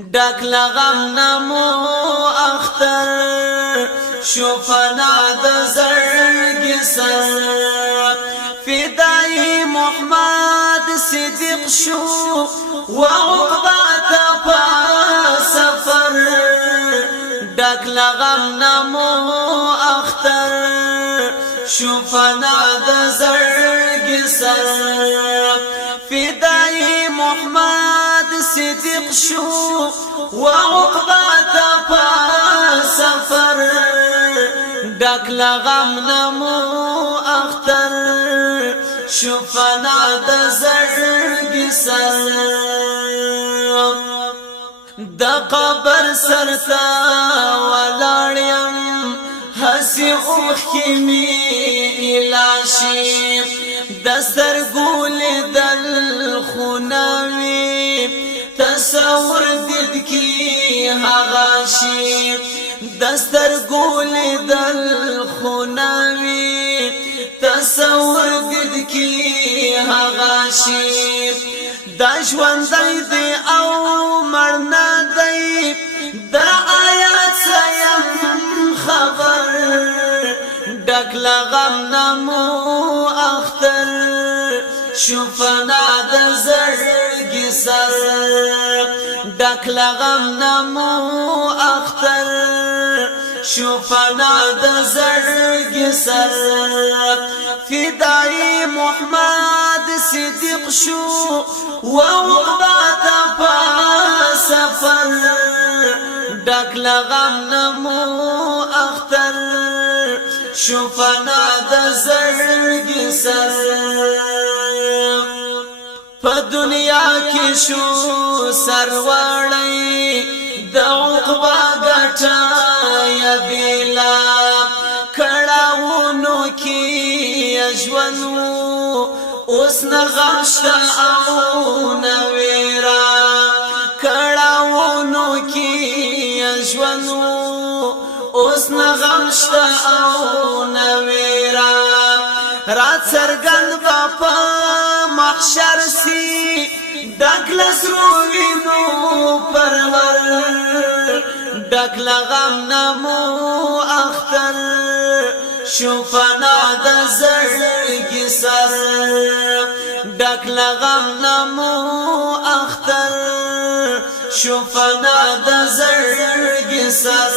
ډک لغم نمو اختر شو فنا د زړګي سر فدای محمد صدیق شو وعقبات په سفر ډک لغم نمو اختر شو فنا د زړګي سر فدای محمد صدیق شو وعقبات په سفر ډک لغم نمو اختر شو فنا د زړګي سر د قبر سرتا ولاړم هسي اوخي می الاشي دستر ګول دل خناوي تصور دد کی هغاشي دستر ګول دل خناوي تصور دد کی هغاشي دا ژوند دی او مرنا دی دا آیات سیم خبر ډک لغم نمو اختر شو فنا د زړګي سر ډک لغم نمو اختر شو فنا د زړګي سر فدای محمد صدیق شو وعقبات په سفر ډک لغم نمو اختر شو فنا د زړګي سر په دنیا کې شو سرواړی د عقبا ګټا یا بیلا کړهونو کې ژوندو اوس نغشتا او نویرا کړهونو کې ژوندو اوس نغشتا او نویرا رات سرګند په محشر سی ډکلس روینو پرور ډک لغم نمو اختر شو فنا د زړګي سر ډک لغم نمو اختر شو فنا د زړګي سر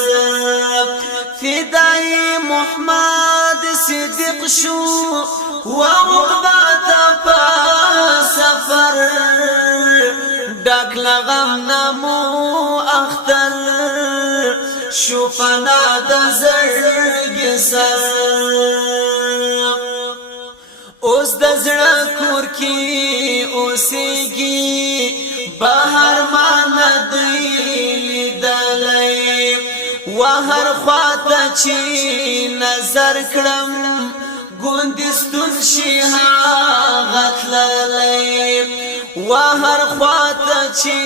فدای محمد صدیق شو وعقبات په سفر ډک لغم نمو اختر شو فنا د زړګي سر اوس د زړه کور کې اوسېږي بهر مان دی لیدلې وهر خواته چې نظر کړم ګوندستون شي غتللې وهر خواته چې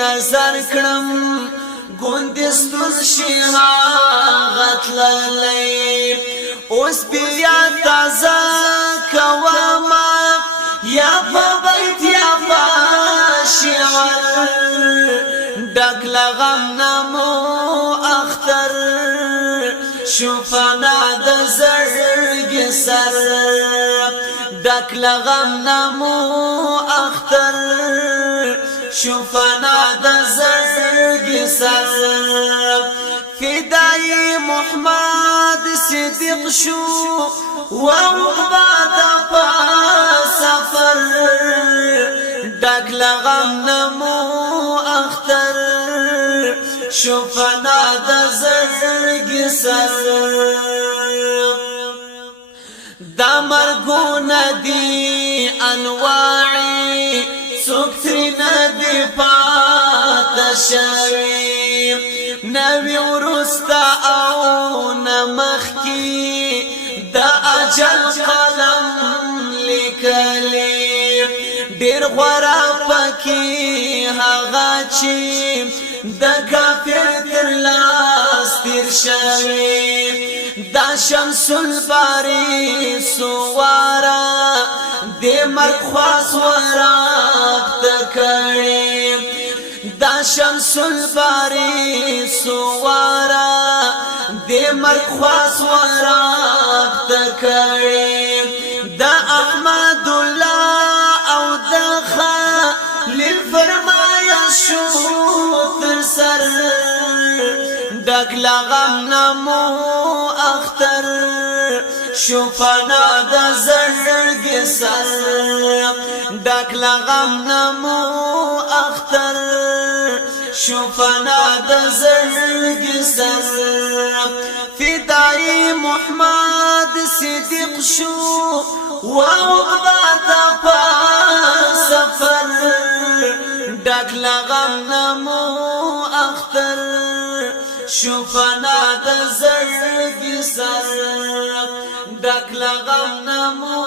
نظر کړم ګوندستون شي غتللې اوس بیا تازه کوما یا په بیت یا په شعر ډک لغم نمو اختر شو فنا د زړګي سر ډک لغم نمو اختر شو فنا د زړګي سر فدای محمد صدیق شو وعقبات په سفر ډک لغم نمو اختر شو فنا د زړګي سر دا مرګونه دي انواعي سوکتری ندی پاتا شوی نوی ورستا او نمخ کی دا اجل قلم لکلی دیر غورا پکی هغا چی دا کافر تر لاس تیر شوی دا شمس الباری سوارا دی مرگ خواست وراب تکڑی دا شمس الباری سوارا دے مرگ خواس وراب تکڑی دا احمد اللہ او دا خلیل فرمایا شو تر سر ڈک لغم نمو اختر شفنا دا زرگ سر ڈک لغم نمو اختر شفنا دا زرگ سر فدائی محمد صدیق شو وعقبات پا سفر ڈک لغم نمو اختر شفنا دا زرگ سر ڈک لغم نمو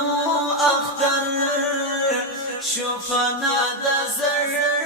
اختر شفنا دا زرگ